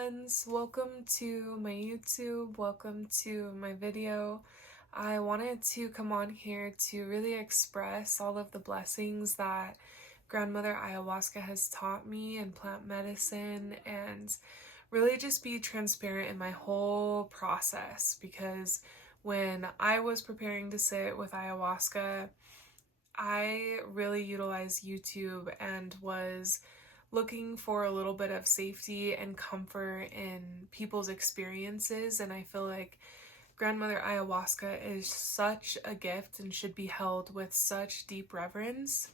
friends, welcome to my YouTube, welcome to my video. I wanted to come on here to really express all of the blessings that Grandmother Ayahuasca has taught me in plant medicine and really just be transparent in my whole process, because when I was preparing to sit with ayahuasca, I really utilized YouTube and was looking for a little bit of safety and comfort in people's experiences. And I feel like Grandmother Ayahuasca is such a gift and should be held with such deep reverence.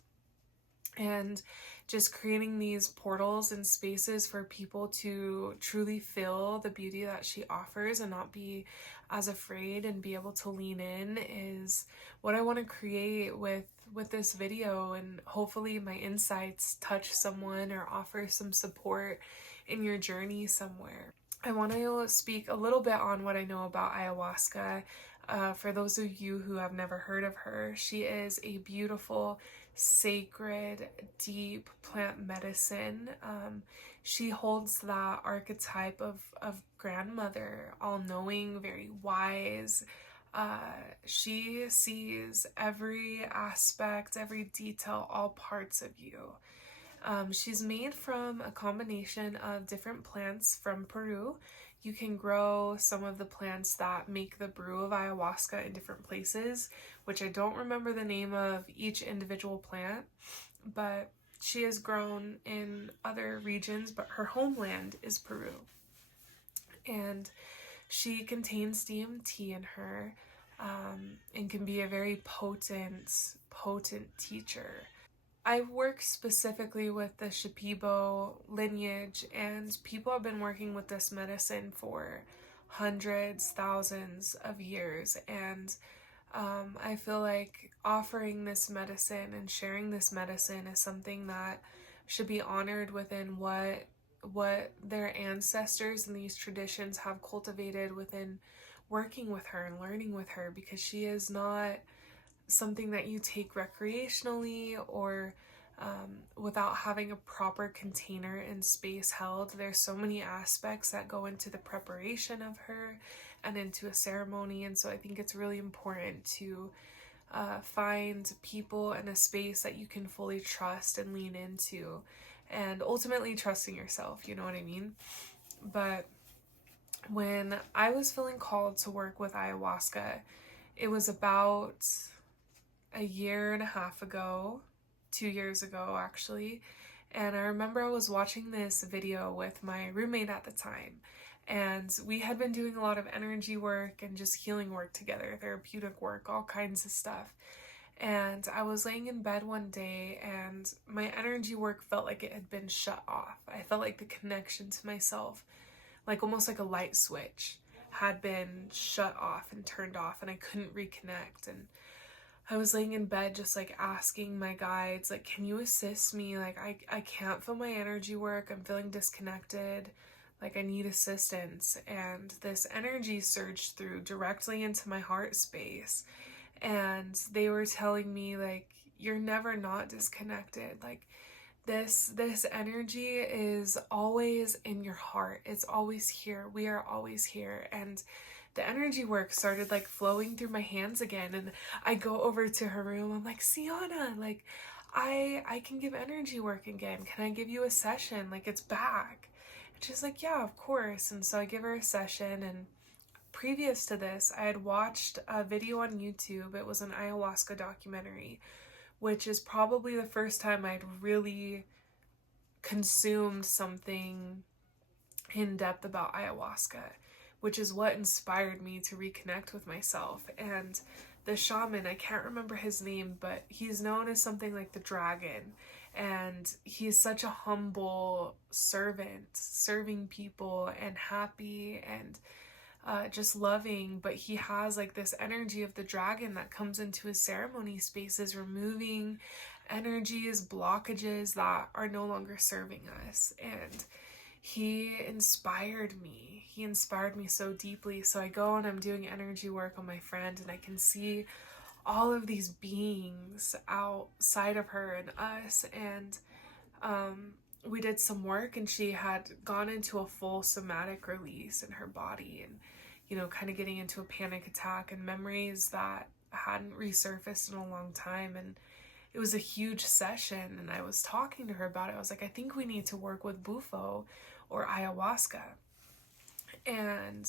And just creating these portals and spaces for people to truly feel the beauty that she offers and not be as afraid and be able to lean in is what I want to create with this video. And hopefully my insights touch someone or offer some support in your journey somewhere. I want to speak a little bit on what I know about ayahuasca. For those of you who have never heard of her, she is a beautiful, sacred, deep plant medicine. She holds that archetype of grandmother, all-knowing, very wise. She sees every aspect, every detail, all parts of you. She's made from a combination of different plants from Peru. You can grow some of the plants that make the brew of ayahuasca in different places, which I don't remember the name of each individual plant, but she is grown in other regions, but her homeland is Peru. And she contains DMT in her, and can be a very potent teacher. I work specifically with the shipibo lineage, and people have been working with this medicine for hundreds, thousands of years. And I feel like offering this medicine and sharing this medicine is something that should be honored within what their ancestors and these traditions have cultivated within working with her and learning with her, because she is not something that you take recreationally or without having a proper container and space held. There's so many aspects that go into the preparation of her and into a ceremony, and so I think it's really important to find people and a space that you can fully trust and lean into, and ultimately trusting yourself, you know what I mean? But when I was feeling called to work with ayahuasca, it was about a year and a half ago, 2 years ago actually, and I remember I was watching this video with my roommate at the time, and we had been doing a lot of energy work and just healing work together, therapeutic work, all kinds of stuff. And I was laying in bed one day and my energy work felt like it had been shut off. I felt like the connection to myself, like almost like a light switch, had been shut off and turned off, and I couldn't reconnect. And I was laying in bed just like asking my guides, like, can you assist me? Like, I can't feel my energy work. I'm feeling disconnected. Like, I need assistance. And this energy surged through directly into my heart space. And they were telling me, like, you're never not disconnected. Like, this energy is always in your heart. It's always here. We are always here. And the energy work started like flowing through my hands again, and I go over to her room. I'm like, Sienna, like, I can give energy work again. Can I give you a session? Like, it's back. And she's like, yeah, of course. And so I give her a session, and previous to this, I had watched a video on YouTube. It was an ayahuasca documentary, which is probably the first time I'd really consumed something in depth about ayahuasca, which is what inspired me to reconnect with myself. And the shaman, I can't remember his name, but he's known as something like the dragon. And he's such a humble servant, serving people and happy and just loving, but he has like this energy of the dragon that comes into his ceremony spaces, removing energies, blockages that are no longer serving us. And he inspired me. He inspired me so deeply. So I go and I'm doing energy work on my friend, and I can see all of these beings outside of her and us. And we did some work, and she had gone into a full somatic release in her body, and, you know, kind of getting into a panic attack and memories that hadn't resurfaced in a long time. And it was a huge session, and I was talking to her about it. I was like, I think we need to work with bufo or ayahuasca. And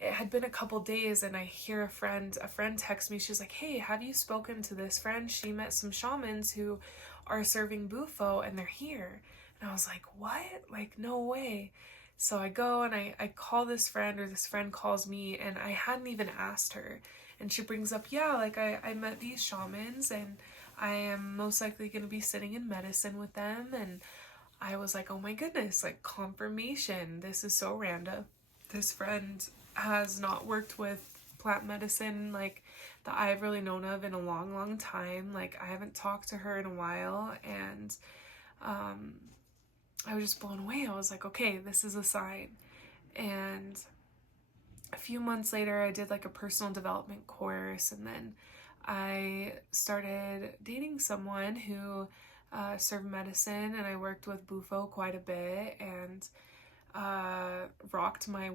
it had been a couple days, and I hear a friend text me. She's like, hey, have you spoken to this friend? She met some shamans who are serving bufo, and they're here. And I was like, what? Like, no way. So I go and I call this friend, or this friend calls me, and I hadn't even asked her. And she brings up, yeah, like I met these shamans, and I am most likely going to be sitting in medicine with them. And I was like, oh my goodness, like, confirmation. This is so random. This friend has not worked with plant medicine like that I've really known of in a long time. Like, I haven't talked to her in a while, and I was just blown away. I was like, okay, this is a sign. And a few months later, I did like a personal development course, and then I started dating someone who served medicine, and I worked with bufo quite a bit, and rocked my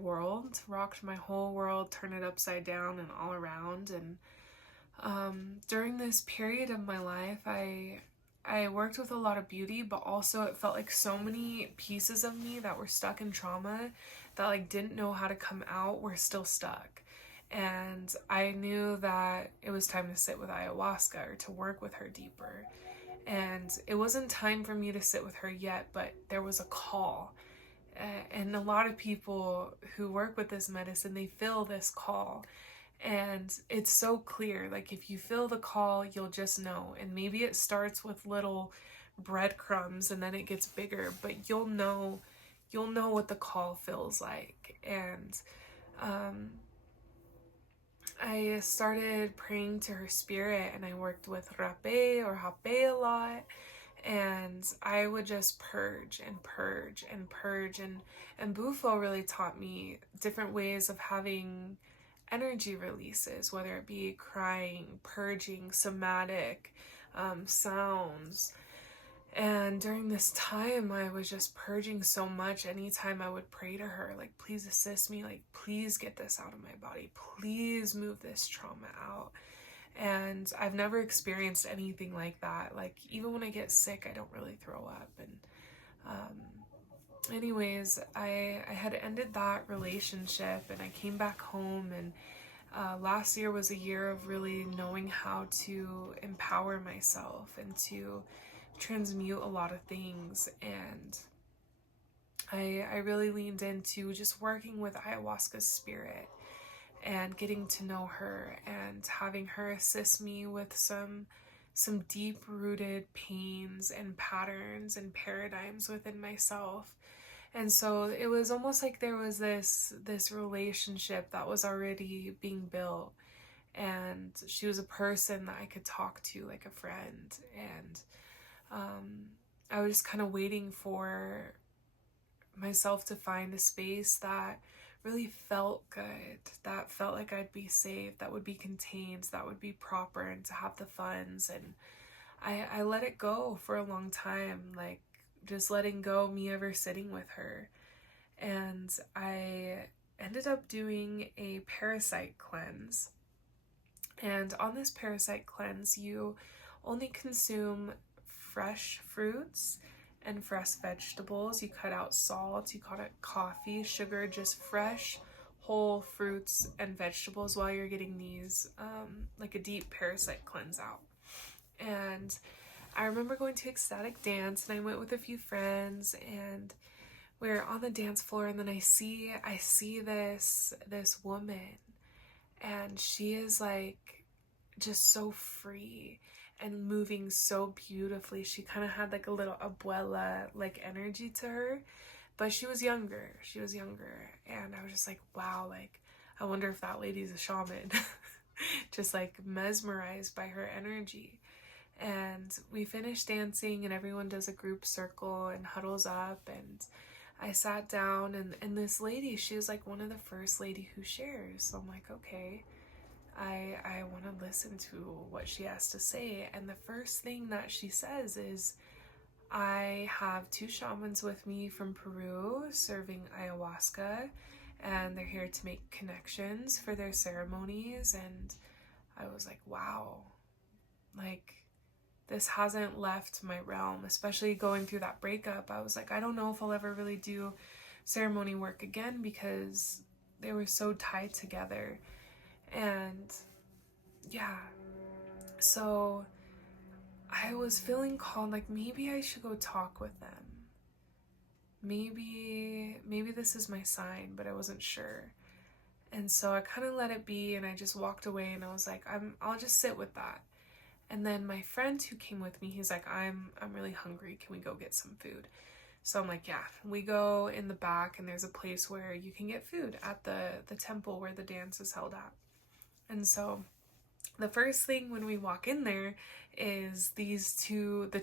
whole world, turned it upside down and all around. And during this period of my life, I worked with a lot of beauty, but also it felt like so many pieces of me that were stuck in trauma that like didn't know how to come out were still stuck. And I knew that it was time to sit with ayahuasca, or to work with her deeper. And it wasn't time for me to sit with her yet, but there was a call. And a lot of people who work with this medicine, they feel this call. And it's so clear. Like, if you feel the call, you'll just know. And maybe it starts with little breadcrumbs and then it gets bigger, but you'll know what the call feels like. And I started praying to her spirit, and I worked with rapé or hapé a lot. And I would just purge and purge and purge. And bufo really taught me different ways of having energy releases, whether it be crying, purging, somatic, sounds. And during this time, I was just purging so much. Anytime I would pray to her, like, please assist me, like, please get this out of my body, please move this trauma out. And I've never experienced anything like that. Like, even when I get sick, I don't really throw up. And anyways, I had ended that relationship, and I came back home. And last year was a year of really knowing how to empower myself and to transmute a lot of things. And I really leaned into just working with ayahuasca's spirit and getting to know her, and having her assist me with some deep-rooted pains and patterns and paradigms within myself. And so it was almost like there was this relationship that was already being built, and she was a person that I could talk to like a friend. And I was just kind of waiting for myself to find a space that really felt good, that felt like I'd be safe, that would be contained, that would be proper, and to have the funds. And I let it go for a long time, like just letting go me ever sitting with her. And I ended up doing a parasite cleanse. And on this parasite cleanse, you only consume fresh fruits and fresh vegetables. You cut out salt, you cut out coffee, sugar, just fresh whole fruits and vegetables while you're getting these like a deep parasite cleanse out. And I remember going to ecstatic dance, and I went with a few friends, and we're on the dance floor, and then I see this woman, and she is like just so free and moving so beautifully. She kind of had like a little abuela like energy to her, but she was younger. And I was just like, wow, like, I wonder if that lady's a shaman. Just like mesmerized by her energy. And we finished dancing, and everyone does a group circle and huddles up, and I sat down, and this lady, she was like one of the first lady who shares. So I'm like, okay, I want to listen to what she has to say. And the first thing that she says is, I have two shamans with me from Peru serving ayahuasca, and they're here to make connections for their ceremonies. And I was like, wow, like this hasn't left my realm, especially going through that breakup. I was like, I don't know if I'll ever really do ceremony work again because they were so tied together. And yeah, so I was feeling called, like maybe I should go talk with them. Maybe this is my sign, but I wasn't sure. And so I kind of let it be, and I just walked away, and I was like, I'll just sit with that. And then my friend who came with me, he's like, I'm really hungry. Can we go get some food? So I'm like, yeah. We go in the back, and there's a place where you can get food at the temple where the dance is held at. And so the first thing when we walk in there is the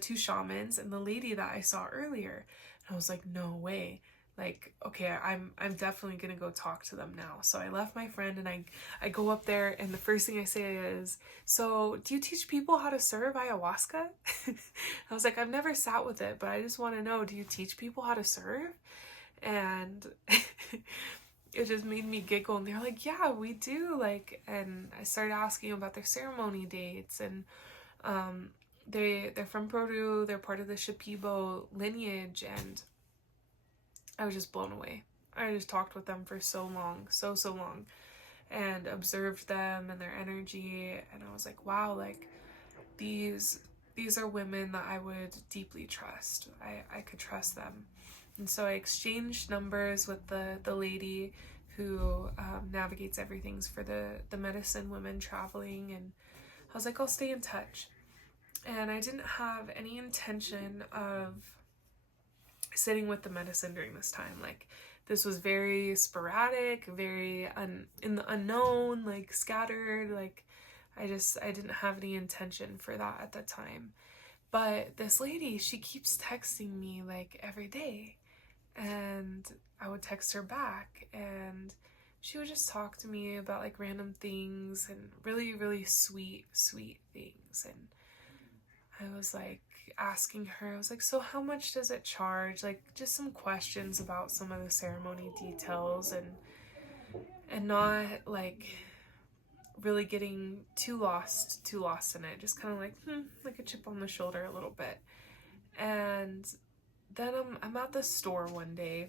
two shamans and the lady that I saw earlier. And I was like, no way. Like, okay, I'm definitely gonna go talk to them now. So I left my friend, and I go up there, and the first thing I say is, so do you teach people how to serve ayahuasca? I was like, I've never sat with it, but I just want to know, do you teach people how to serve? And it just made me giggle, and they're like, yeah, we do, like. And I started asking about their ceremony dates, and they're from Peru, they're part of the shipibo lineage, and I was just blown away. I just talked with them for so long, so long, and observed them and their energy, and I was like, wow, like these are women that I would deeply trust. I could trust them. And so I exchanged numbers with the lady who navigates everything for the medicine women traveling, and I was like, I'll stay in touch. And I didn't have any intention of sitting with the medicine during this time. Like, this was very sporadic, very in the unknown, like scattered. Like, I didn't have any intention for that at the time. But this lady, she keeps texting me like every day, and I would text her back, and she would just talk to me about like random things and really sweet things. And I was like asking her, I was like, so how much does it charge? Like, just some questions about some of the ceremony details, and not like really getting too lost in it, just kind of like a chip on the shoulder a little bit. And then I'm at the store one day,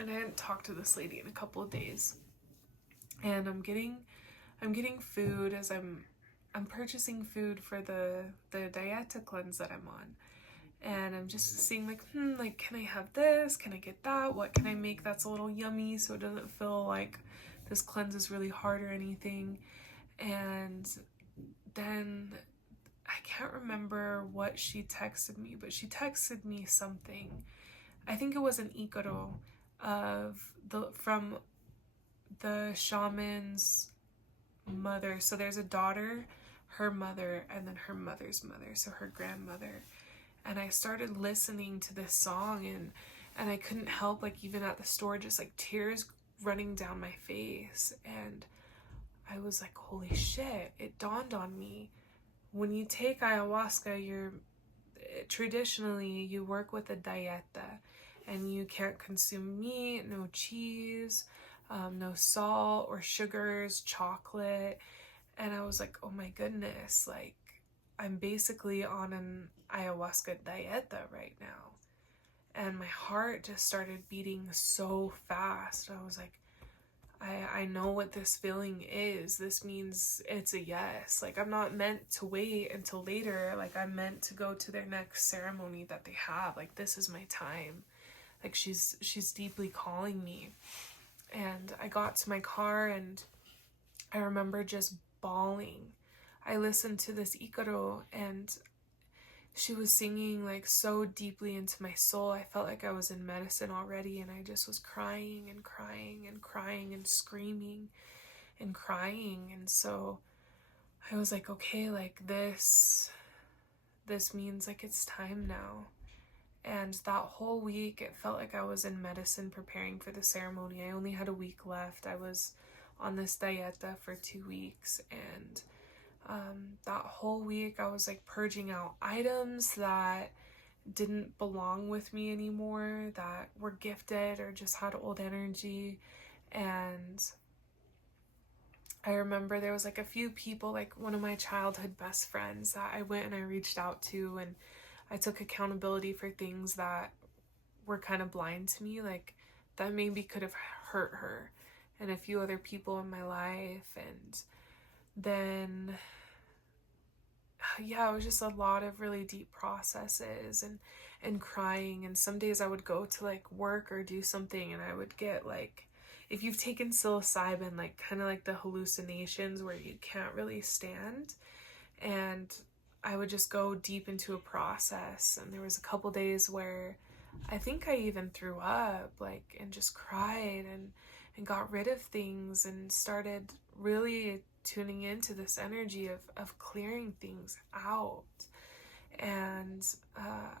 and I hadn't talked to this lady in a couple of days, and I'm getting food as I'm purchasing food for the dieta cleanse that I'm on. And I'm just seeing like, like, can I have this? Can I get that? What can I make that's a little yummy so it doesn't feel like this cleanse is really hard or anything? And then I can't remember what she texted me, but she texted me something. I think it was an ikaro from the shaman's mother. So there's a daughter, her mother, and then her mother's mother, so her grandmother. And I started listening to this song, and I couldn't help, like, even at the store, just like tears running down my face. And I was like, holy shit, it dawned on me. When you take ayahuasca, traditionally you work with a dieta, and you can't consume meat, no cheese, no salt or sugars, chocolate. And I was like, oh my goodness, like, I'm basically on an ayahuasca dieta right now. And my heart just started beating so fast. I was like, I know what this feeling is. This means it's a yes. Like, I'm not meant to wait until later. Like, I'm meant to go to their next ceremony that they have. Like, this is my time. Like, she's deeply calling me. And I got to my car, and I remember just bawling. I listened to this ikaro, and she was singing like so deeply into my soul. I felt like I was in medicine already, and I just was crying and crying and crying and screaming and crying. And so I was like, okay, like this means like it's time now. And that whole week, it felt like I was in medicine preparing for the ceremony. I only had a week left. I was on this dieta for 2 weeks, and that whole week I was like purging out items that didn't belong with me anymore, that were gifted or just had old energy. And I remember there was like a few people, like one of my childhood best friends, that I went and I reached out to, and I took accountability for things that were kind of blind to me, like that maybe could have hurt her, and a few other people in my life. And then yeah, it was just a lot of really deep processes and crying. And some days I would go to like work or do something and I would get like, if you've taken psilocybin, like kind of like the hallucinations where you can't really stand. And I would just go deep into a process. And there was a couple days where I think I even threw up, like, and just cried and got rid of things and started really tuning into this energy of clearing things out. And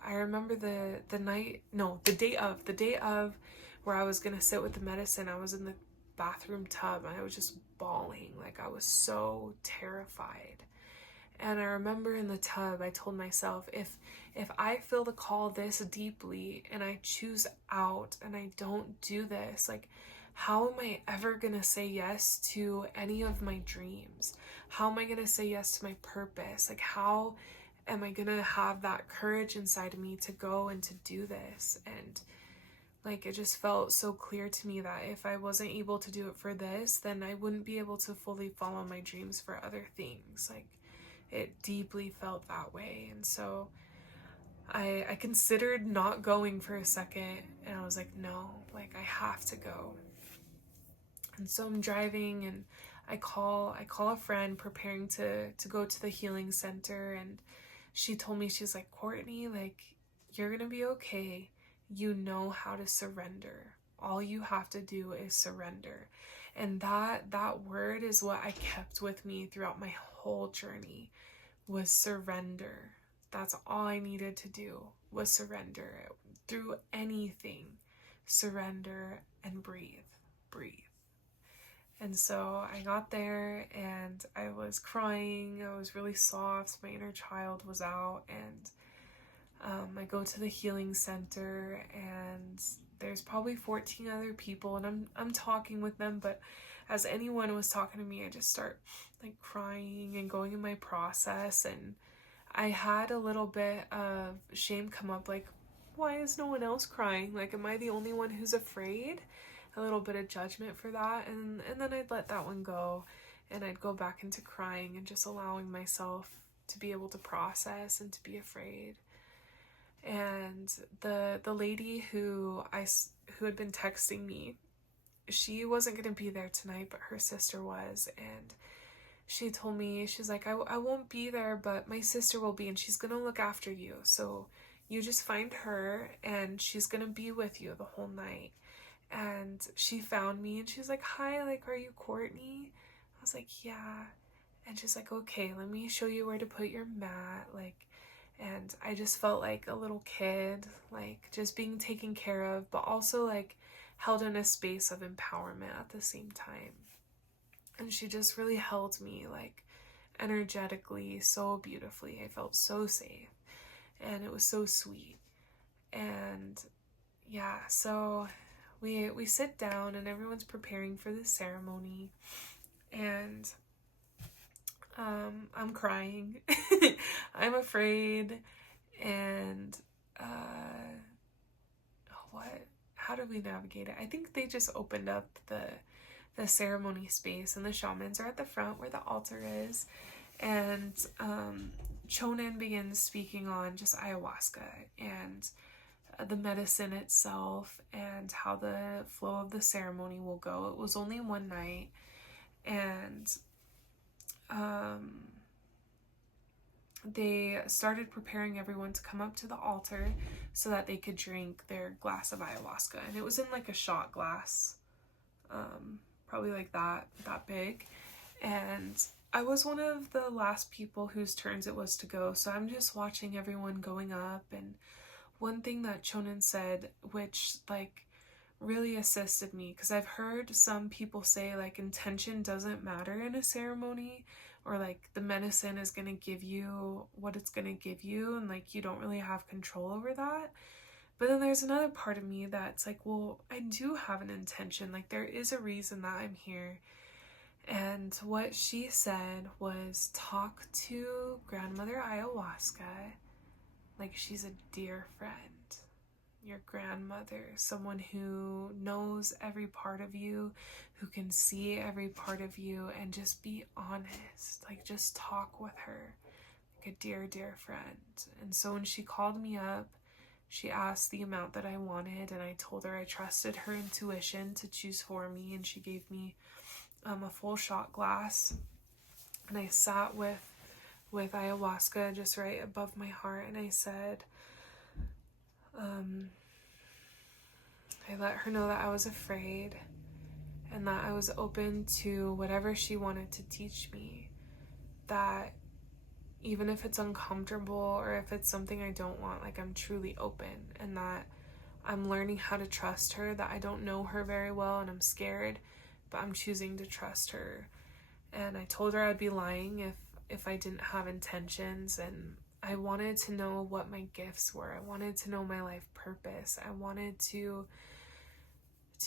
I remember the day of where I was gonna sit with the medicine, I was in the bathroom tub and I was just bawling, like I was so terrified. And I remember in the tub I told myself, if I feel the call this deeply and I choose out and I don't do this, like, how am I ever gonna say yes to any of my dreams? How am I gonna say yes to my purpose? Like, how am I gonna have that courage inside of me to go and to do this? And like, it just felt so clear to me that if I wasn't able to do it for this, then I wouldn't be able to fully follow my dreams for other things. Like, it deeply felt that way. And so I considered not going for a second, and I was like, no, like, I have to go. And so I'm driving and I call a friend preparing to go to the healing center, and she told me, she's like, Courtney, like, you're gonna be okay. You know how to surrender. All you have to do is surrender. And that word is what I kept with me throughout my whole journey, was surrender. That's all I needed to do, was surrender. Through anything, surrender and breathe. And so I got there and I was crying. I was really soft. My inner child was out. And I go to the healing center and there's probably 14 other people, and I'm talking with them, but as anyone was talking to me, I just start like crying and going in my process. And I had a little bit of shame come up, like, why is no one else crying? Like, am I the only one who's afraid? A little bit of judgment for that. And then I'd let that one go, and I'd go back into crying and just allowing myself to be able to process and to be afraid. And the lady who had been texting me, she wasn't going to be there tonight, but her sister was. And she told me, she's like, I won't be there, but my sister will be, and she's going to look after you. So you just find her, and she's going to be with you the whole night. And she found me, and she's like, hi, like, are you Courtney? I was like, yeah. And she's like, okay, let me show you where to put your mat. Like, and I just felt like a little kid, like just being taken care of, but also like held in a space of empowerment at the same time. And she just really held me, like, energetically, so beautifully. I felt so safe, and it was so sweet. And yeah, so we sit down and everyone's preparing for the ceremony, and I'm crying. I'm afraid. And how did we navigate it? I think they just opened up the ceremony space, and the shamans are at the front where the altar is. And Chonon begins speaking on just ayahuasca and the medicine itself and how the flow of the ceremony will go. It was only one night, and they started preparing everyone to come up to the altar so that they could drink their glass of ayahuasca. And it was in like a shot glass, probably like that big. And I was one of the last people whose turns it was to go, so I'm just watching everyone going up. And one thing that Chonon said, which like really assisted me, because I've heard some people say like intention doesn't matter in a ceremony, or like the medicine is going to give you what it's going to give you, and like you don't really have control over that. But then there's another part of me that's like, well, I do have an intention. Like there is a reason that I'm here. And what she said was, talk to Grandmother Ayahuasca like she's a dear friend. Your grandmother, someone who knows every part of you, who can see every part of you, and just be honest. Like just talk with her like a dear, dear friend. And so when she called me up, she asked the amount that I wanted, and I told her I trusted her intuition to choose for me, and she gave me a full shot glass, and I sat with ayahuasca just right above my heart, and I said, I let her know that I was afraid and that I was open to whatever she wanted to teach me, that even if it's uncomfortable or if it's something I don't want, like I'm truly open, and that I'm learning how to trust her, that I don't know her very well and I'm scared, but I'm choosing to trust her. And I told her I'd be lying if I didn't have intentions, and I wanted to know what my gifts were. I wanted to know my life purpose. I wanted to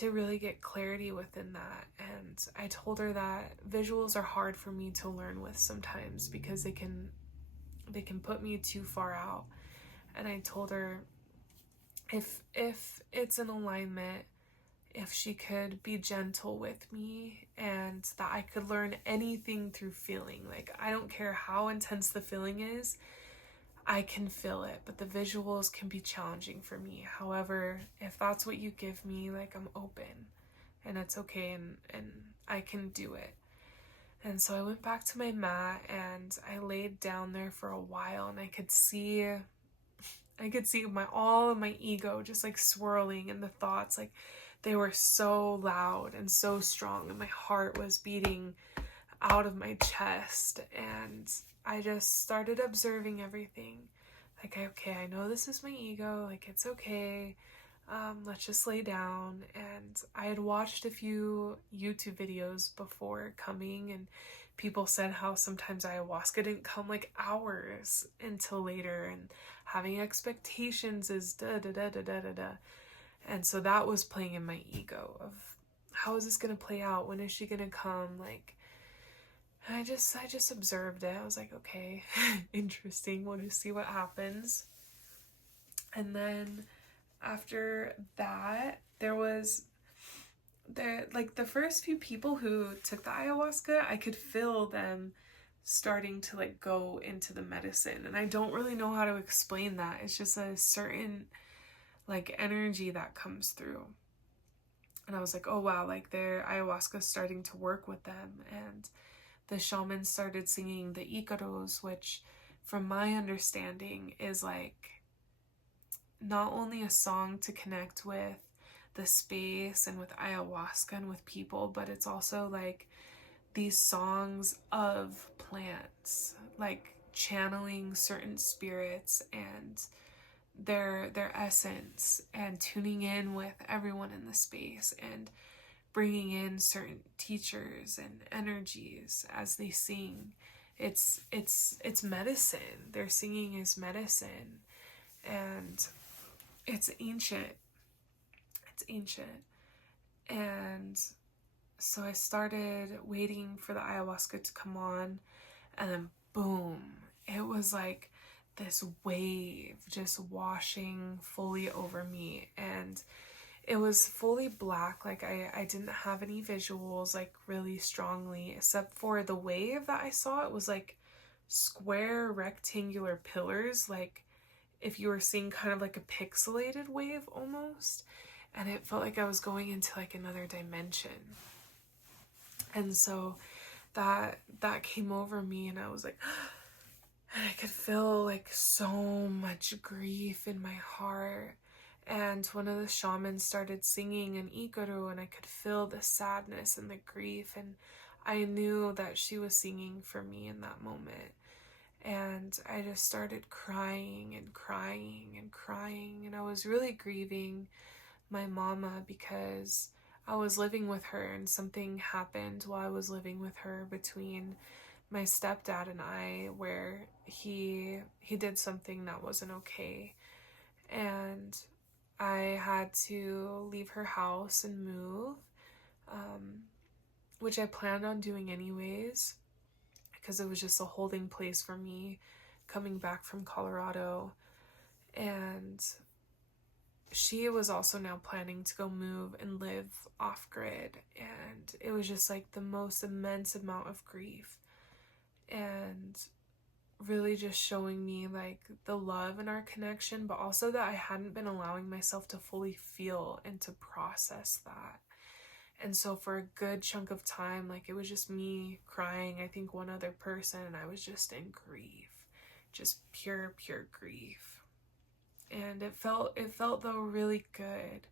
really get clarity within that. And I told her that visuals are hard for me to learn with sometimes because they can put me too far out. And I told her if it's an alignment, if she could be gentle with me, and that I could learn anything through feeling. Like I don't care how intense the feeling is, I can feel it, but the visuals can be challenging for me. However, if that's what you give me, like I'm open and it's okay, and I can do it. And so I went back to my mat and I laid down there for a while, and I could see all of my ego just like swirling, and the thoughts, like they were so loud and so strong, and my heart was beating out of my chest. And I just started observing everything. Like, okay, I know this is my ego, like it's okay. Let's just lay down. And I had watched a few YouTube videos before coming, and people said how sometimes ayahuasca didn't come like hours until later, and having expectations is da da da da da da da. And so that was playing in my ego of, how is this gonna play out? When is she gonna come? Like, I just observed it. I was like, okay, interesting. We'll just see what happens. And then after that, there was the first few people who took the ayahuasca, I could feel them starting to like go into the medicine. And I don't really know how to explain that. It's just a certain like energy that comes through. And I was like, oh wow, like their ayahuasca starting to work with them. And the shaman started singing the Icaros, which from my understanding is like not only a song to connect with the space and with ayahuasca and with people, but it's also like these songs of plants, like channeling certain spirits and their essence, and tuning in with everyone in the space, and bringing in certain teachers and energies as they sing. It's medicine. Their singing is medicine, and it's ancient. It's ancient. And so I started waiting for the ayahuasca to come on, and then boom, it was like this wave just washing fully over me. And it was fully black. Like I didn't have any visuals like really strongly, except for the wave that I saw. It was like square rectangular pillars, like if you were seeing kind of like a pixelated wave almost. And it felt like I was going into like another dimension. And so that came over me, and I was like, and I could feel like so much grief in my heart. And one of the shamans started singing an Ikaru, and I could feel the sadness and the grief, and I knew that she was singing for me in that moment. And I just started crying and crying and crying, and I was really grieving my mama because I was living with her, and something happened while I was living with her between my stepdad and I, where he did something that wasn't okay, and I had to leave her house and move, which I planned on doing anyways, because it was just a holding place for me coming back from Colorado. And she was also now planning to go move and live off grid, and it was just like the most immense amount of grief, and really just showing me like the love in our connection, but also that I hadn't been allowing myself to fully feel and to process that. And so for a good chunk of time, like, it was just me crying, I think one other person, and I was just in grief, just pure grief. And it felt though really good,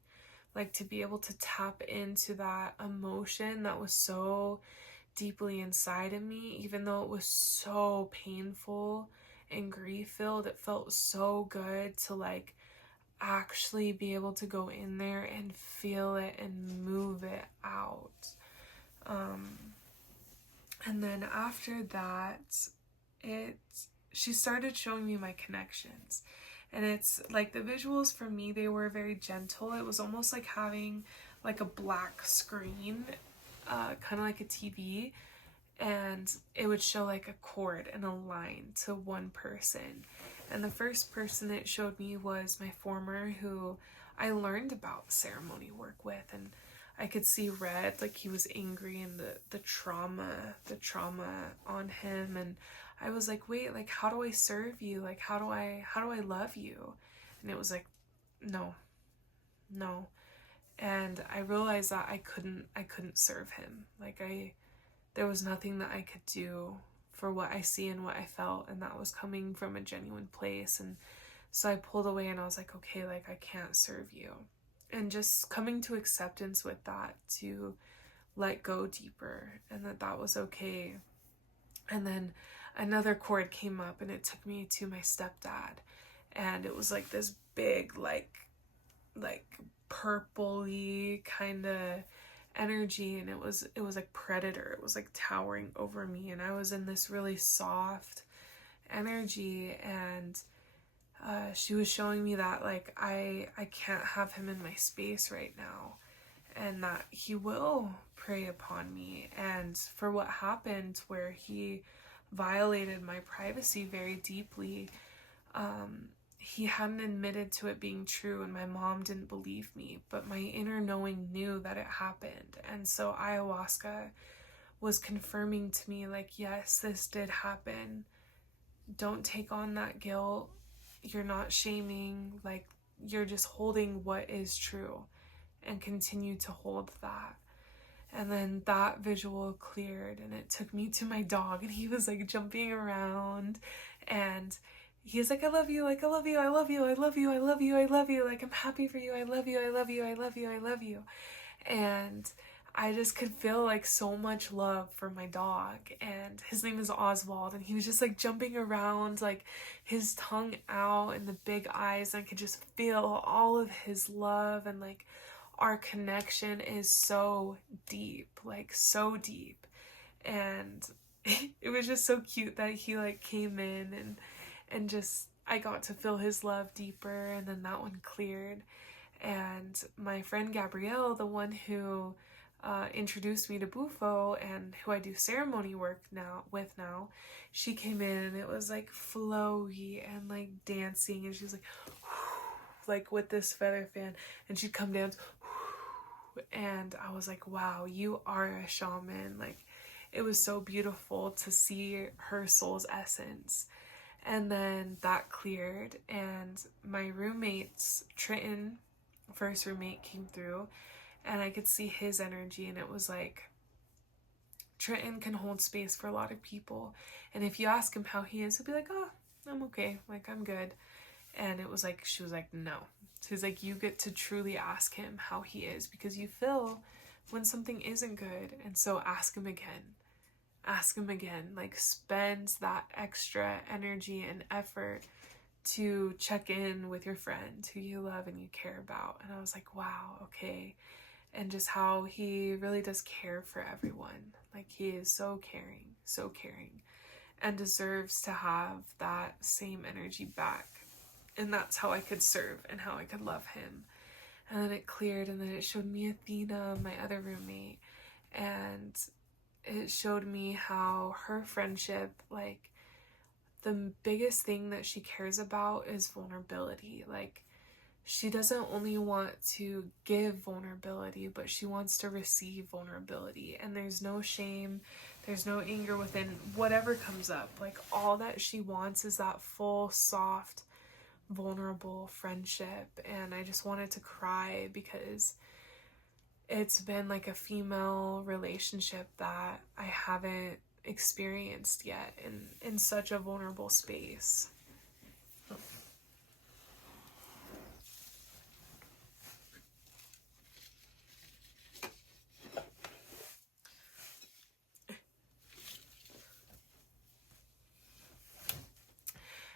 like, to be able to tap into that emotion that was so deeply inside of me. Even though it was so painful and grief filled, it felt so good to like actually be able to go in there and feel it and move it out. And then after that, she started showing me my connections. And it's like the visuals for me, they were very gentle. It was almost like having like a black screen, kind of like a TV, and it would show like a cord and a line to one person. And the first person it showed me was my former, who I learned about ceremony work with, and I could see red, like he was angry, and the trauma on him. And I was like, wait, like, how do I serve you? Like, how do I love you? And it was like, no. And I realized that I couldn't serve him. Like, there was nothing that I could do for what I see and what I felt, and that was coming from a genuine place. And so I pulled away, and I was like, okay, like, I can't serve you. And just coming to acceptance with that, to let go deeper, and that was okay. And then another cord came up, and it took me to my stepdad, and it was like this big, like purpley kind of energy, and it was like predator. It was like towering over me, and I was in this really soft energy. And she was showing me that like I can't have him in my space right now, and that he will prey upon me. And for what happened, where he violated my privacy very deeply, he hadn't admitted to it being true, and my mom didn't believe me, but my inner knowing knew that it happened. And so ayahuasca was confirming to me, like, yes, this did happen. Don't take on that guilt. You're not shaming, like, you're just holding what is true, and continue to hold that. And then that visual cleared, and it took me to my dog, and he was like jumping around, and he's like, I love you, like, I love you, I love you, I love you, I love you, I love you, like, I'm happy for you, I love you, I love you, I love you, I love you. And I just could feel like so much love for my dog, and his name is Oswald, and he was just like jumping around, like his tongue out and the big eyes, and I could just feel all of his love. And like, our connection is so deep, like so deep. And it was just so cute that he like came in, and just, I got to feel his love deeper. And then that one cleared, and my friend Gabrielle, the one who introduced me to Bufo and who I do ceremony work with now, she came in, and it was like flowy and like dancing, and she was like, like with this feather fan, and she'd come down, and I was like, wow, you are a shaman. Like, it was so beautiful to see her soul's essence. And then that cleared, and my roommate's Triton, first roommate, came through, and I could see his energy, and it was like, Triton can hold space for a lot of people, and if you ask him how he is, he'll be like, oh, I'm okay, like, I'm good. And it was like, she was like, no. She's like, you get to truly ask him how he is, because you feel when something isn't good. And so ask him again. Ask him again. Like, spend that extra energy and effort to check in with your friend who you love and you care about. And I was like, wow, okay. and just how he really does care for everyone. Like, he is so caring, and deserves to have that same energy back. And that's how I could serve and how I could love him. And then it cleared, and then it showed me Athena, my other roommate, and it showed me how her friendship, like, the biggest thing that she cares about is vulnerability. Like, she doesn't only want to give vulnerability, but she wants to receive vulnerability. And there's no shame, there's no anger within whatever comes up. Like, all that she wants is that full, soft, vulnerable friendship. And I just wanted to cry because it's been like a female relationship that I haven't experienced yet in such a vulnerable space.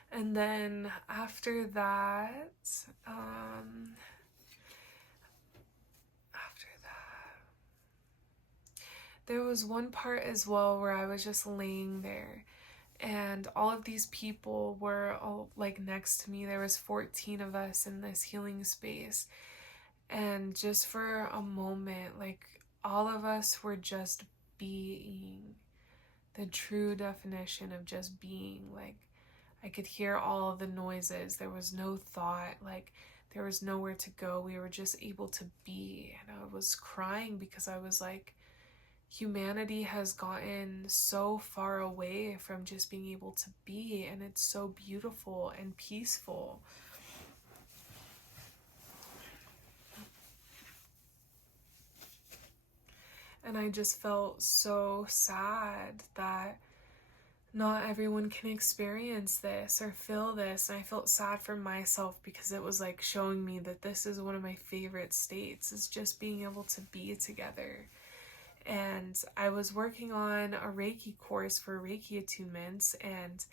And then after that, there was one part as well where I was just laying there, and all of these people were all like next to me. There was 14 of us in this healing space, and just for a moment, like, all of us were just being, the true definition of just being. Like, I could hear all of the noises. There was no thought, like, there was nowhere to go. We were just able to be. And I was crying because I was like, humanity has gotten so far away from just being able to be, and it's so beautiful and peaceful. And I just felt so sad that not everyone can experience this or feel this. And I felt sad for myself because it was like showing me that this is one of my favorite states, is just being able to be together. And I was working on a Reiki course for Reiki attunements, and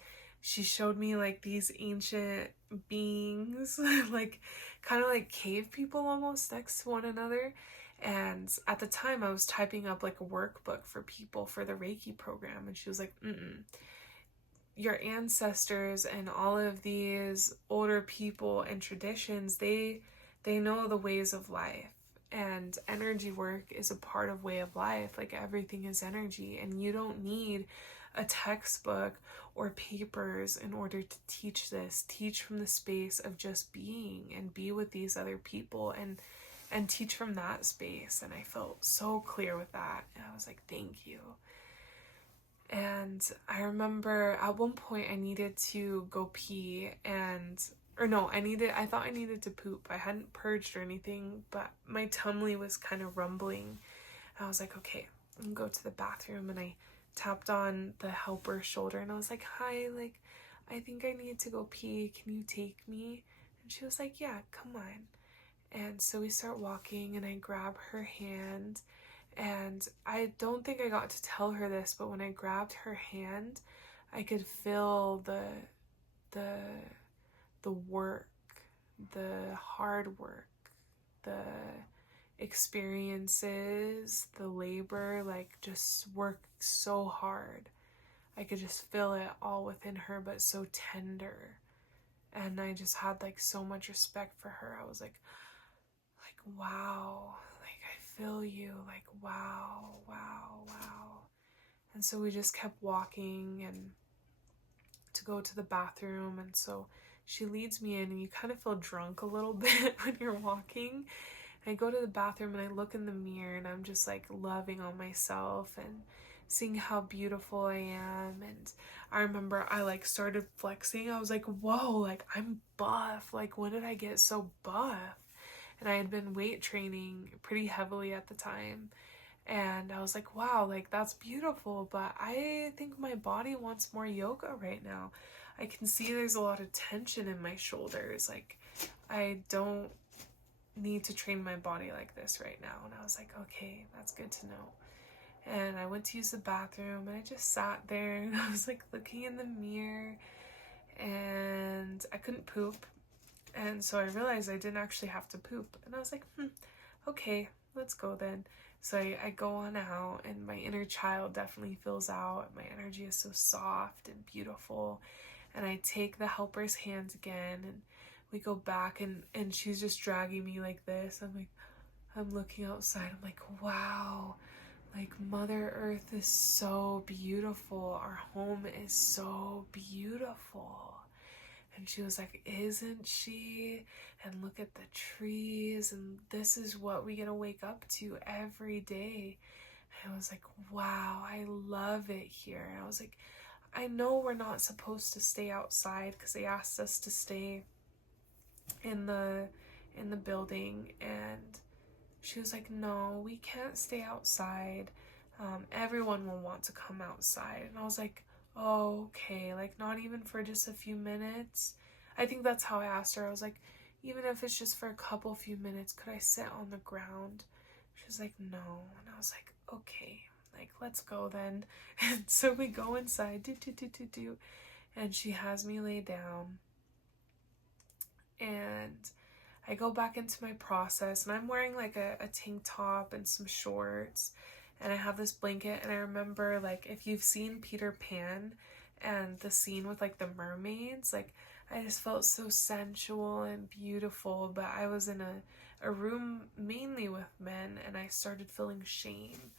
she showed me like these ancient beings, like kind of like cave people almost, next to one another. And at the time I was typing up like a workbook for people for the Reiki program, and she was like, your ancestors and all of these older people and traditions, they know the ways of life, and energy work is a part of way of life. Like, everything is energy, and you don't need a textbook or papers in order to teach this. Teach from the space of just being, and be with these other people, and teach from that space. And I felt so clear with that, and I was like, thank you. And I remember at one point I needed to go pee, I thought I needed to poop. I hadn't purged or anything, but my tummy was kind of rumbling. I was like, okay, I'm gonna go to the bathroom. And I tapped on the helper's shoulder, and I was like, hi, like, I think I need to go pee. Can you take me? And she was like, yeah, come on. And so we start walking, and I grab her hand. And I don't think I got to tell her this, but when I grabbed her hand, I could feel the work, the hard work, the experiences, the labor, like, just work so hard. I could just feel it all within her, but so tender. And I just had like so much respect for her. I was like, wow, like, I feel you, like, wow. And so we just kept walking and to go to the bathroom. And so she leads me in, and you kind of feel drunk a little bit when you're walking. And I go to the bathroom, and I look in the mirror, and I'm just like loving on myself and seeing how beautiful I am. And I remember I like started flexing. I was like, whoa, like, I'm buff. Like, when did I get so buff? And I had been weight training pretty heavily at the time. And I was like, wow, like, that's beautiful, but I think my body wants more yoga right now. I can see there's a lot of tension in my shoulders. Like, I don't need to train my body like this right now. And I was like, okay, that's good to know. And I went to use the bathroom, and I just sat there, and I was like looking in the mirror, and I couldn't poop. And so I realized I didn't actually have to poop. And I was like, okay, let's go then. So I go on out, and my inner child definitely fills out. My energy is so soft and beautiful. And I take the helper's hands again, and we go back, and she's just dragging me like this. I'm looking outside. I'm like, wow, like Mother Earth is so beautiful. Our home is so beautiful. And she was like, isn't she? And look at the trees, and this is what we get to wake up to every day. And I was like, wow, I love it here. And I was like, I know we're not supposed to stay outside because they asked us to stay in the building, and she was like, no, we can't stay outside. Everyone will want to come outside. And I was like, oh, okay, like not even for just a few minutes. I think that's how I asked her. I was like, even if it's just for a couple few minutes, could I sit on the ground? She was like, no. And I was like, okay, like let's go then. And so we go inside, and she has me lay down, and I go back into my process, and I'm wearing like a tank top and some shorts, and I have this blanket. And I remember, like, if you've seen Peter Pan and the scene with like the mermaids, like I just felt so sensual and beautiful. But I was in a room mainly with men, and I started feeling shame,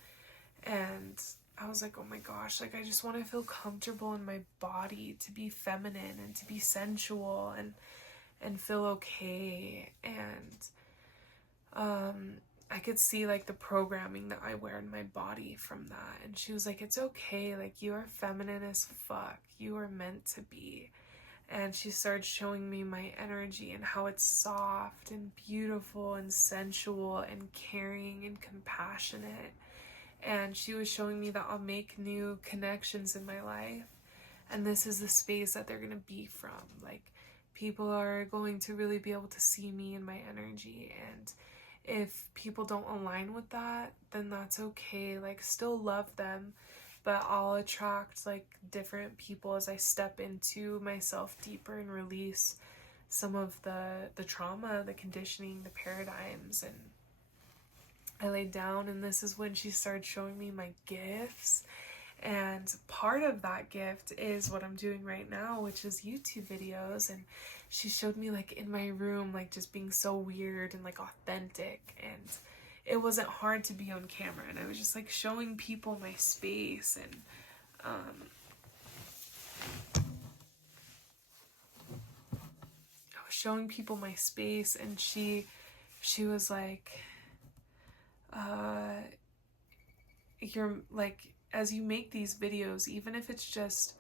and I was like, oh my gosh, like I just want to feel comfortable in my body, to be feminine and to be sensual and feel okay. And I could see like the programming that I wear in my body from that. And she was like, it's okay, like you are feminine as fuck, you are meant to be. And she started showing me my energy and how it's soft and beautiful and sensual and caring and compassionate. And she was showing me that I'll make new connections in my life, and this is the space that they're gonna be from. Like, people are going to really be able to see me and my energy, and if people don't align with that, then that's okay. Like, still love them, but I'll attract like different people as I step into myself deeper and release some of the trauma, the conditioning, the paradigms. And I laid down, and this is when she started showing me my gifts. And part of that gift is what I'm doing right now, which is YouTube videos. And she showed me like in my room, like just being so weird and like authentic. And it wasn't hard to be on camera. And I was just like showing people my space. And I was showing people my space. And she was like, you're like, as you make these videos, even if it's just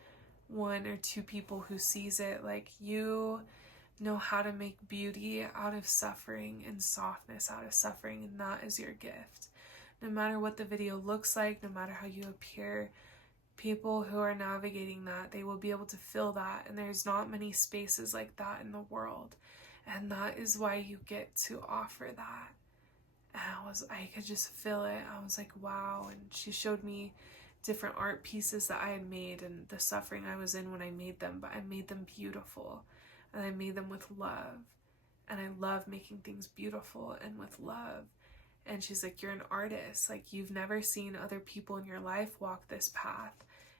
one or two people who sees it, like you know how to make beauty out of suffering and softness out of suffering, and that is your gift. No matter what the video looks like, no matter how you appear, people who are navigating that, they will be able to feel that. And there's not many spaces like that in the world, and that is why you get to offer that. And I could just feel it. I was like, wow. And she showed me different art pieces that I had made and the suffering I was in when I made them, but I made them beautiful, and I made them with love. And I love making things beautiful and with love. And she's like, you're an artist. Like, you've never seen other people in your life walk this path.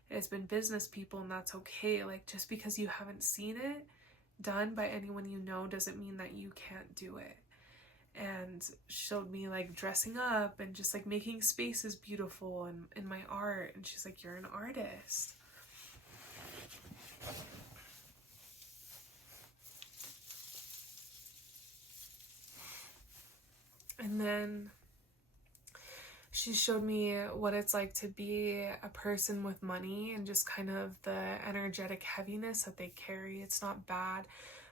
It's been business people, and that's okay. Like, just because you haven't seen it done by anyone you know doesn't mean that you can't do it. And showed me like dressing up and just like making spaces beautiful and in my art. And she's like, you're an artist. And then she showed me what it's like to be a person with money, and just kind of the energetic heaviness that they carry. It's not bad,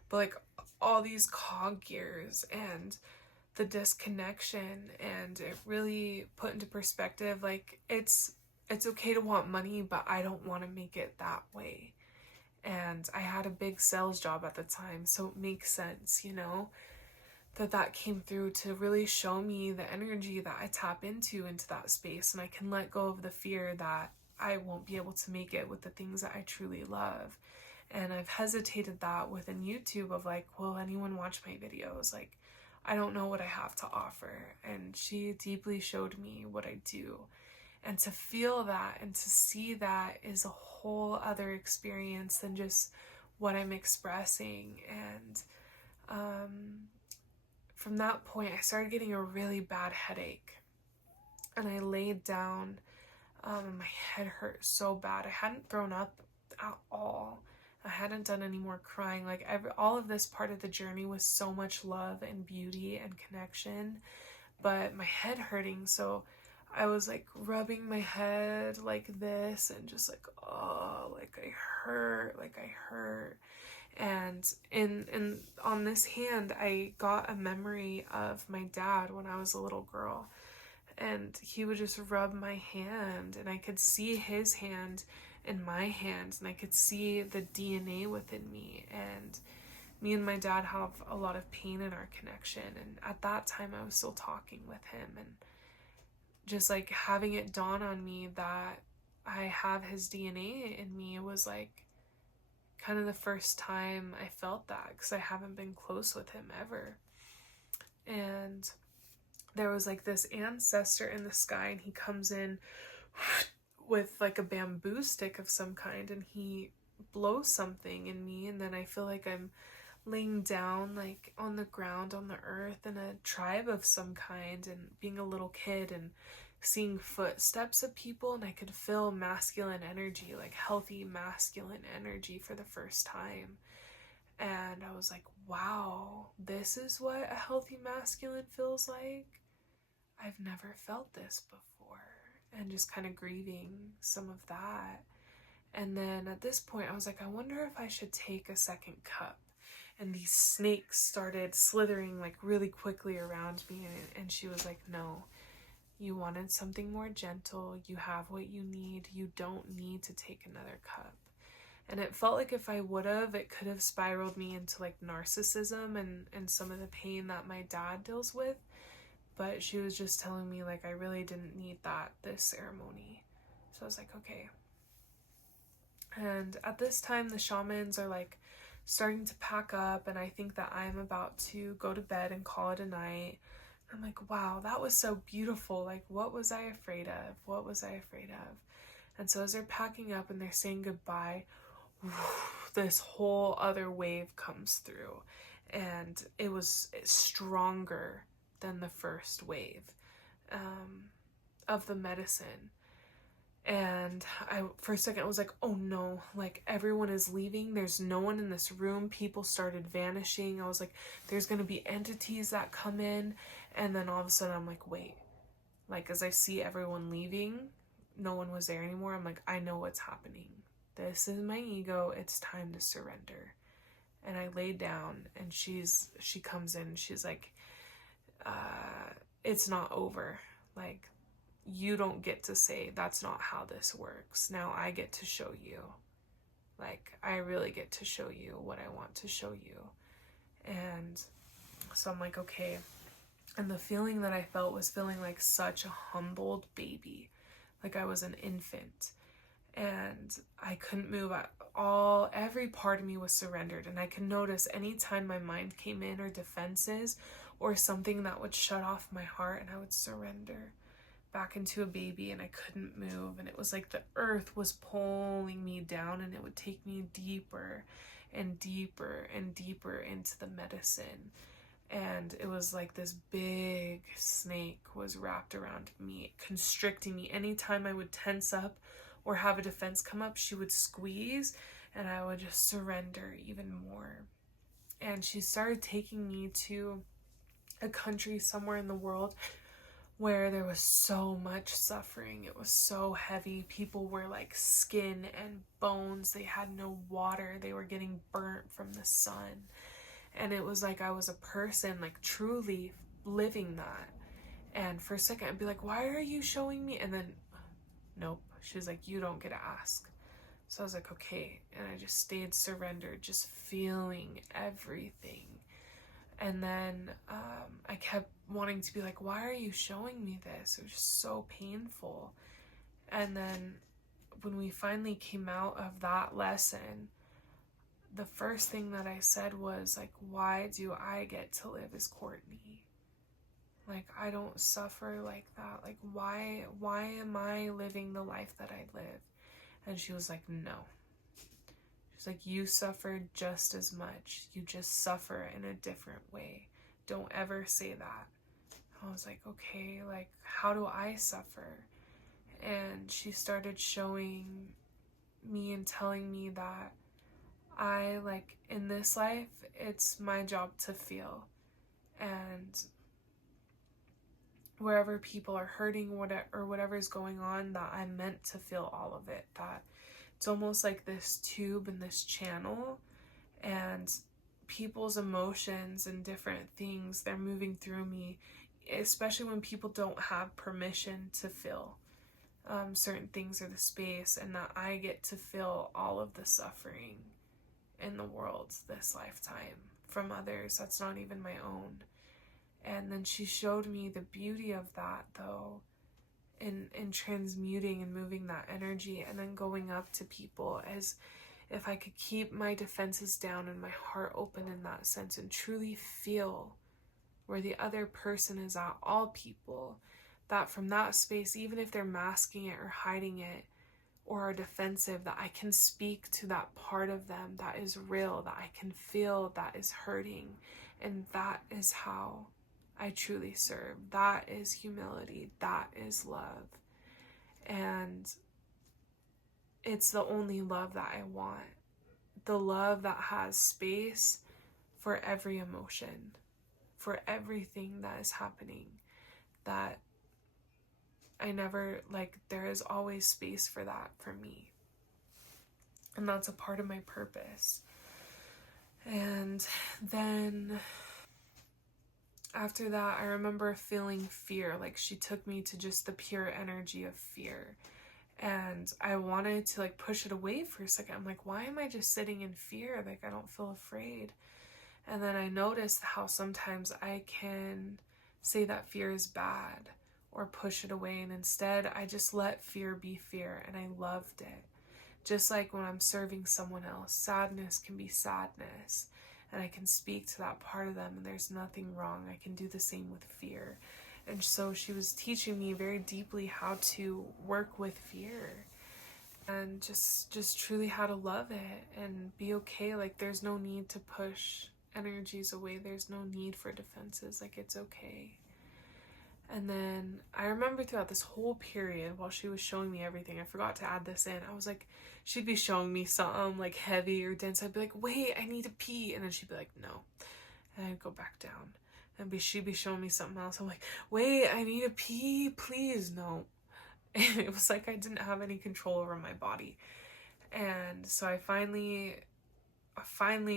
but like all these cog gears and the disconnection. And it really put into perspective, like it's okay to want money, but I don't want to make it that way. And I had a big sales job at the time, so it makes sense, you know, that came through to really show me the energy that I tap into that space. And I can let go of the fear that I won't be able to make it with the things that I truly love. And I've hesitated that within YouTube of like, will anyone watch my videos? Like, I don't know what I have to offer. And she deeply showed me what I do. And to feel that and to see that is a whole other experience than just what I'm expressing. And from that point, I started getting a really bad headache. And I laid down, and my head hurt so bad. I hadn't thrown up at all. I hadn't done any more crying. Like all of this part of the journey was so much love and beauty and connection, but my head hurting. So I was like rubbing my head like this and just like, oh, like I hurt. And in on this hand, I got a memory of my dad when I was a little girl. And he would just rub my hand, and I could see his hand in my hand, and I could see the DNA within me. And me and my dad have a lot of pain in our connection, and at that time I was still talking with him, and just like having it dawn on me that I have his DNA in me, it was like kind of the first time I felt that, because I haven't been close with him ever. And there was like this ancestor in the sky, and he comes in with like a bamboo stick of some kind, and he blows something in me, and then I feel like I'm laying down like on the ground on the earth in a tribe of some kind, and being a little kid and seeing footsteps of people, and I could feel masculine energy, like healthy masculine energy for the first time. And I was like, wow, this is what a healthy masculine feels like. I've never felt this before. And just kind of grieving some of that. And then at this point, I was like, I wonder if I should take a second cup. And these snakes started slithering like really quickly around me. And she was like, no, you wanted something more gentle. You have what you need. You don't need to take another cup. And it felt like if I would have, it could have spiraled me into like narcissism and some of the pain that my dad deals with. But she was just telling me like I really didn't need that this ceremony. So I was like, okay. And at this time, the shamans are like starting to pack up, and I think that I'm about to go to bed and call it a night. I'm like, wow, that was so beautiful. Like, what was I afraid of? What was I afraid of? And so as they're packing up and they're saying goodbye, this whole other wave comes through, and it was stronger than the first wave of the medicine. And I, for a second, I was like, oh no, like everyone is leaving. There's no one in this room. People started vanishing. I was like, there's going to be entities that come in. And then all of a sudden I'm like, wait, like as I see everyone leaving, no one was there anymore. I'm like, I know what's happening. This is my ego. It's time to surrender. And I laid down, and she comes in, and she's like, it's not over. Like, you don't get to say that's not how this works. Now I get to show you. Like, I really get to show you what I want to show you. And so I'm like, okay. And the feeling that I felt was feeling like such a humbled baby. Like I was an infant. And I couldn't move at all. Every part of me was surrendered. And I could notice anytime my mind came in, or defenses, or something that would shut off my heart, and I would surrender back into a baby, and I couldn't move. And it was like the earth was pulling me down, and it would take me deeper and deeper and deeper into the medicine. And it was like this big snake was wrapped around me, constricting me. Anytime I would tense up or have a defense come up, she would squeeze, and I would just surrender even more. And she started taking me to a country somewhere in the world where there was so much suffering. It was so heavy. People were like skin and bones. They had no water. They were getting burnt from the sun. And it was like I was a person, like truly living that. And for a second, I'd be like, why are you showing me? And then, nope. She was like, you don't get to ask. So I was like, okay. And I just stayed surrendered, just feeling everything. And then I kept wanting to be like, why are you showing me this? It was just so painful. And then when we finally came out of that lesson, the first thing that I said was like, why do I get to live as Courtney? Like, I don't suffer like that. Like, why am I living the life that I live? And she was like, no. She's like, you suffered just as much. You just suffer in a different way. Don't ever say that. I was like, okay, like, how do I suffer? And she started showing me and telling me that I, like, in this life, it's my job to feel. And wherever people are hurting or whatever is going on, that I'm meant to feel all of it. That it's almost like this tube and this channel, and people's emotions and different things, they're moving through me, especially when people don't have permission to feel certain things or the space, and that I get to feel all of the suffering in the world this lifetime from others that's not even my own. And then she showed me the beauty of that, though, in transmuting and moving that energy, and then going up to people as if I could keep my defenses down and my heart open in that sense and truly feel where the other person is at, all people, that from that space, even if they're masking it or hiding it or are defensive, that I can speak to that part of them that is real, that I can feel that is hurting. And that is how I truly serve. That is humility. That is love. And it's the only love that I want. The love that has space for every emotion, for everything that is happening. That I never, like, there is always space for that for me. And that's a part of my purpose. And then after that, I remember feeling fear. Like, she took me to just the pure energy of fear. And I wanted to, like, push it away for a second. I'm like, why am I just sitting in fear? Like, I don't feel afraid. And then I noticed how sometimes I can say that fear is bad or push it away. And instead, I just let fear be fear. And I loved it. Just like when I'm serving someone else, sadness can be sadness. And I can speak to that part of them, and there's nothing wrong. I can do the same with fear. And so she was teaching me very deeply how to work with fear, and just truly how to love it and be okay. Like, there's no need to push energies away. There's no need for defenses. Like, it's okay. And then I remember throughout this whole period, while she was showing me everything, I forgot to add this in. I was like, she'd be showing me something like heavy or dense. I'd be like, wait, I need to pee. And then she'd be like, no. And I'd go back down. And she'd be showing me something else. I'm like, wait, I need to pee, please, no. And it was like I didn't have any control over my body. And so I finally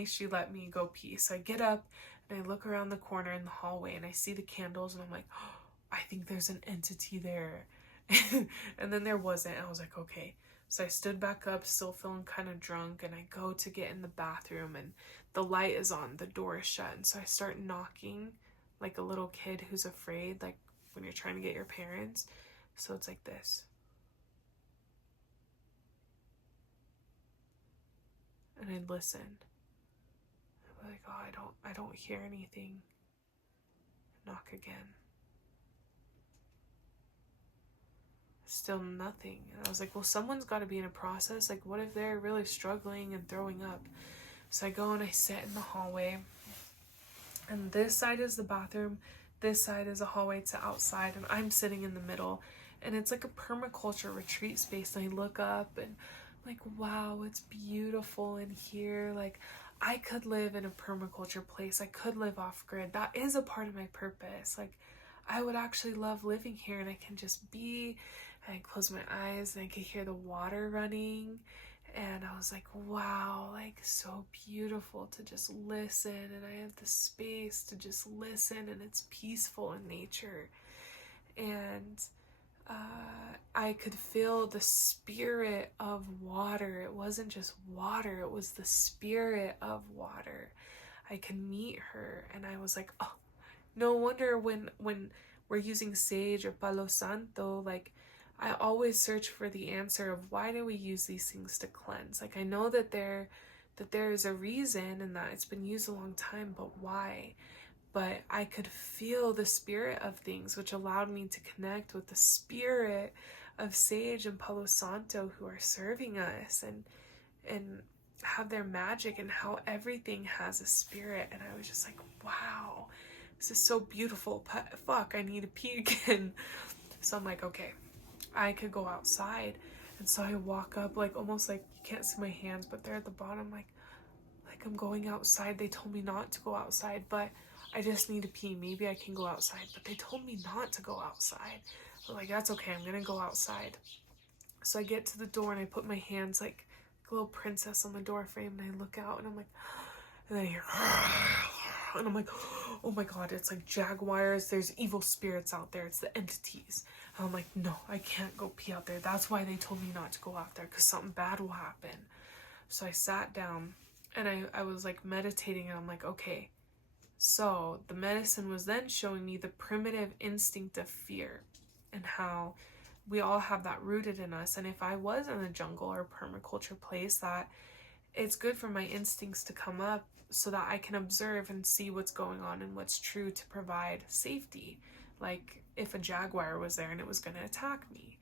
she let me go pee. So I get up and I look around the corner in the hallway and I see the candles, and I'm like, oh, I think there's an entity there. And then there wasn't. I was like, okay. So I stood back up, still feeling kind of drunk, and I go to get in the bathroom, and the light is on, the door is shut. And so I start knocking like a little kid who's afraid, like when you're trying to get your parents. So it's like this. And I'd listen. I'd be like, oh, I don't hear anything. Knock again. Still nothing. And I was like, well, someone's got to be in a process. Like, what if they're really struggling and throwing up? So I go and I sit in the hallway, and this side is the bathroom, this side is a hallway to outside, and I'm sitting in the middle, and it's like a permaculture retreat space. And I look up and I'm like, wow, it's beautiful in here. Like, I could live in a permaculture place. I could live off grid. That is a part of my purpose. Like, I would actually love living here, and I can just be, and I close my eyes and I could hear the water running. And I was like, wow, like, so beautiful to just listen. And I have the space to just listen, and it's peaceful in nature. And I could feel the spirit of water. It wasn't just water, it was the spirit of water. I could meet her, and I was like, oh, no wonder when we're using sage or palo santo, like, I always search for the answer of why do we use these things to cleanse. Like, I know that they're that there is a reason and that it's been used a long time, but why? But I could feel the spirit of things, which allowed me to connect with the spirit of Sage and Palo Santo who are serving us, and have their magic, and how everything has a spirit. And I was just like, wow, this is so beautiful, but fuck, I need to pee again. So I'm like, okay, I could go outside. And so I walk up, like almost like you can't see my hands, but they're at the bottom, like I'm going outside. They told me not to go outside, but I just need to pee. Maybe I can go outside. But they told me not to go outside. I'm like, that's okay, I'm gonna go outside. So I get to the door and I put my hands like a little princess on the door frame, and I look out and I'm like, and I hear, and I'm like, oh my god, it's like jaguars, there's evil spirits out there, it's the entities. And I'm like, no, I can't go pee out there. That's why they told me not to go out there, because something bad will happen. So I sat down and I was like meditating, and I'm like, okay, so the medicine was then showing me the primitive instinct of fear, and how we all have that rooted in us. And if I was in a jungle or permaculture place, that it's good for my instincts to come up so that I can observe and see what's going on and what's true to provide safety. Like if a jaguar was there and it was going to attack me.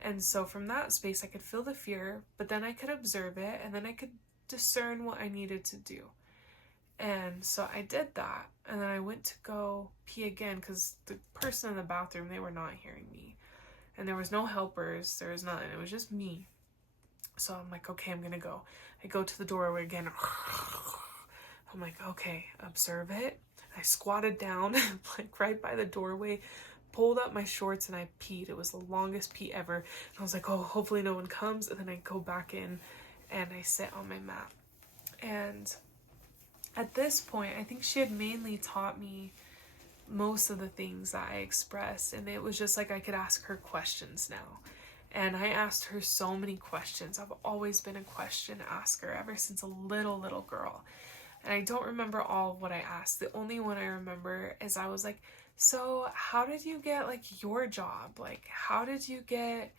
And so from that space, I could feel the fear, but then I could observe it, and then I could discern what I needed to do. And so I did that, and then I went to go pee again, because the person in the bathroom, they were not hearing me. And there was no helpers, there was nothing, it was just me. So I'm like, okay, I'm gonna go. I go to the doorway again. I'm like, okay, observe it. I squatted down, like right by the doorway, pulled up my shorts, and I peed. It was the longest pee ever. And I was like, oh, hopefully no one comes. And then I go back in and I sit on my mat. And at this point, I think she had mainly taught me most of the things that I expressed, and it was just like I could ask her questions now. And I asked her so many questions. I've always been a question asker ever since a little girl. And I don't remember all of what I asked. The only one I remember is I was like, so how did you get like your job? Like, how did you get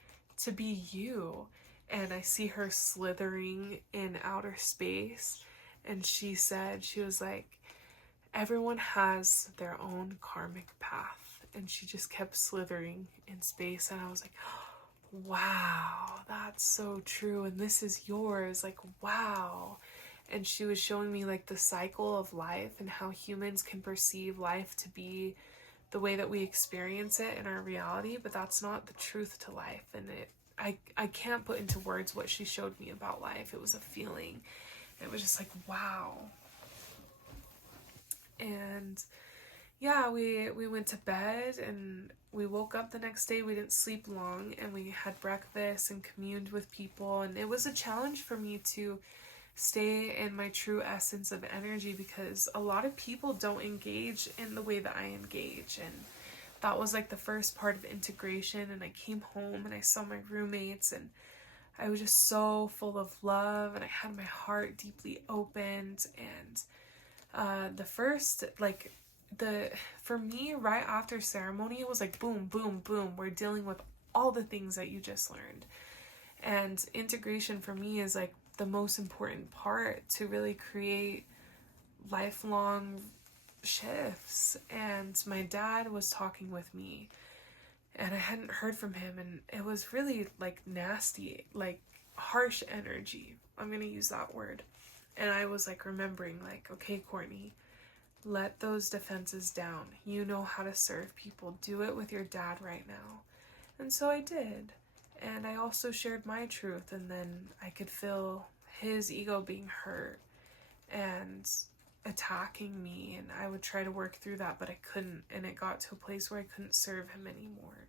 to be you? And I see her slithering in outer space. And she said, she was like, everyone has their own karmic path. And she just kept slithering in space. And I was like, wow, that's so true. And this is yours. Like, wow. And she was showing me like the cycle of life and how humans can perceive life to be the way that we experience it in our reality, but that's not the truth to life. And I can't put into words what she showed me about life. It was a feeling. It was just like, wow. And yeah, we went to bed, and we woke up the next day. We didn't sleep long, and we had breakfast and communed with people. And it was a challenge for me to stay in my true essence of energy, because a lot of people don't engage in the way that I engage. And that was like the first part of integration. And I came home and I saw my roommates, and I was just so full of love, and I had my heart deeply opened. And for me, right after ceremony, it was like boom, boom, boom. We're dealing with all the things that you just learned. And integration for me is like the most important part to really create lifelong shifts. And my dad was talking with me, and I hadn't heard from him, and it was really like nasty, like harsh energy. I'm gonna use that word. And I was like remembering, like, okay, Courtney, let those defenses down. You know how to serve people. Do it with your dad right now. And so I did. And I also shared my truth, and then I could feel his ego being hurt and attacking me, and I would try to work through that, but I couldn't, and it got to a place where I couldn't serve him anymore.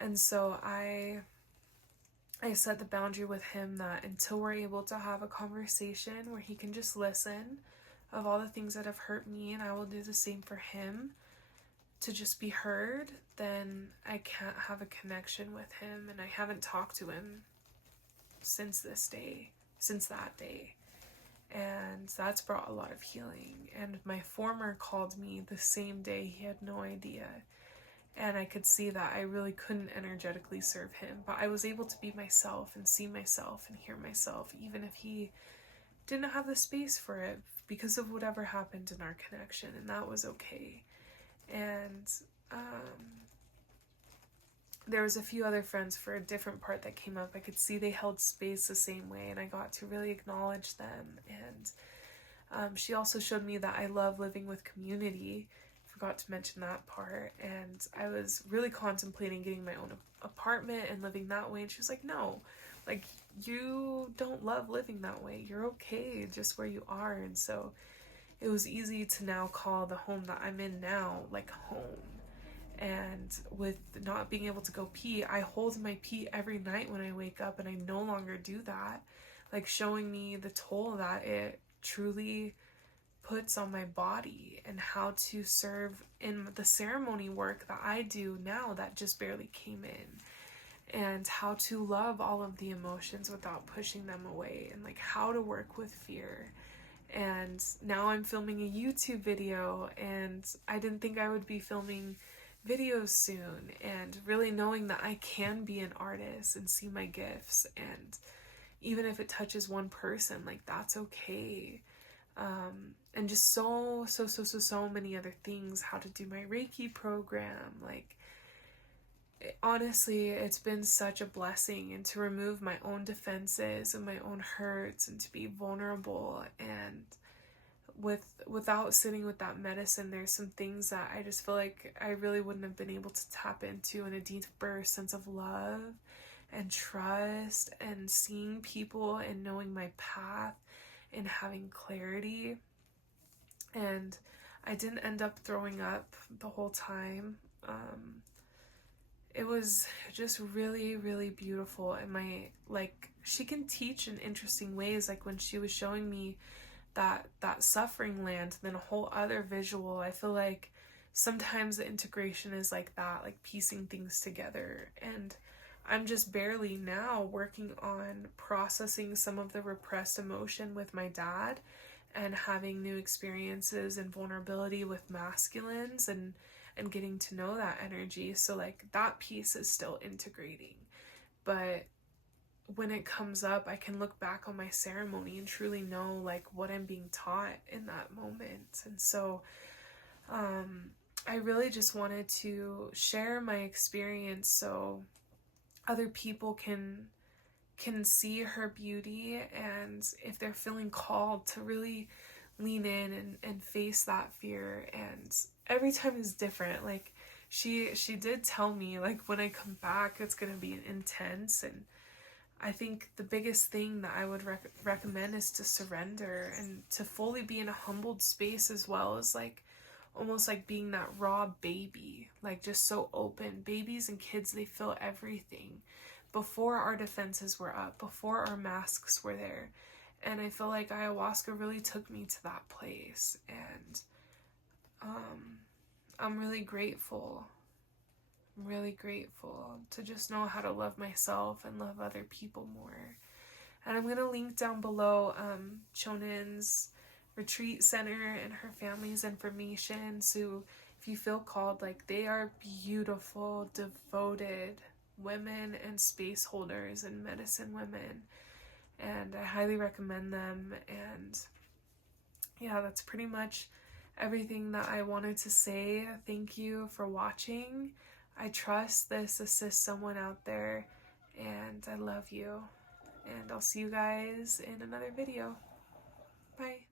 And so I set the boundary with him that until we're able to have a conversation where he can just listen of all the things that have hurt me, and I will do the same for him, to just be heard, then I can't have a connection with him. And I haven't talked to him since that day. And that's brought a lot of healing. And my former called me the same day. He had no idea. And I could see that I really couldn't energetically serve him, but I was able to be myself and see myself and hear myself, even if he didn't have the space for it because of whatever happened in our connection, and that was okay. And there was a few other friends for a different part that came up. I could see they held space the same way, and I got to really acknowledge them. And she also showed me that I love living with community. Forgot to mention that part. And I was really contemplating getting my own apartment and living that way. And she was like, no, like, you don't love living that way. You're okay just where you are. And so it was easy to now call the home that I'm in now like home. And with not being able to go pee, I hold my pee every night when I wake up, and I no longer do that. Like, showing me the toll that it truly puts on my body, and how to serve in the ceremony work that I do now that just barely came in, and how to love all of the emotions without pushing them away, and like how to work with fear. And now I'm filming a YouTube video, and I didn't think I would be filming videos soon, and really knowing that I can be an artist and see my gifts, and even if it touches one person, like, that's okay. And just so many other things, how to do my Reiki program, like, honestly, it's been such a blessing, and to remove my own defenses and my own hurts, and to be vulnerable. And without sitting with that medicine, there's some things that I just feel like I really wouldn't have been able to tap into in a deeper sense of love and trust, and seeing people and knowing my path and having clarity. And I didn't end up throwing up the whole time. It was just really, really beautiful. And she can teach in interesting ways. Like, when she was showing me that suffering land, then a whole other visual, I feel like sometimes the integration is like that, like piecing things together. And I'm just barely now working on processing some of the repressed emotion with my dad, and having new experiences and vulnerability with masculines, and getting to know that energy. So like, that piece is still integrating. But when it comes up, I can look back on my ceremony and truly know like what I'm being taught in that moment. And so I really just wanted to share my experience so other people can see her beauty, and if they're feeling called to really lean in and face that fear. And every time is different. Like, she did tell me, like, when I come back, it's gonna be intense. And I think the biggest thing that I would recommend is to surrender, and to fully be in a humbled space, as well as like almost like being that raw baby, like just so open. Babies and kids, they feel everything before our defenses were up, before our masks were there. And I feel like ayahuasca really took me to that place. And I'm really grateful. I'm really grateful to just know how to love myself and love other people more. And I'm going to link down below Chonon's retreat center and her family's information. So if you feel called, like, they are beautiful, devoted women and space holders and medicine women. And I highly recommend them. And yeah, that's pretty much everything that I wanted to say. Thank you for watching. I trust this assists someone out there, and I love you. And I'll see you guys in another video. Bye.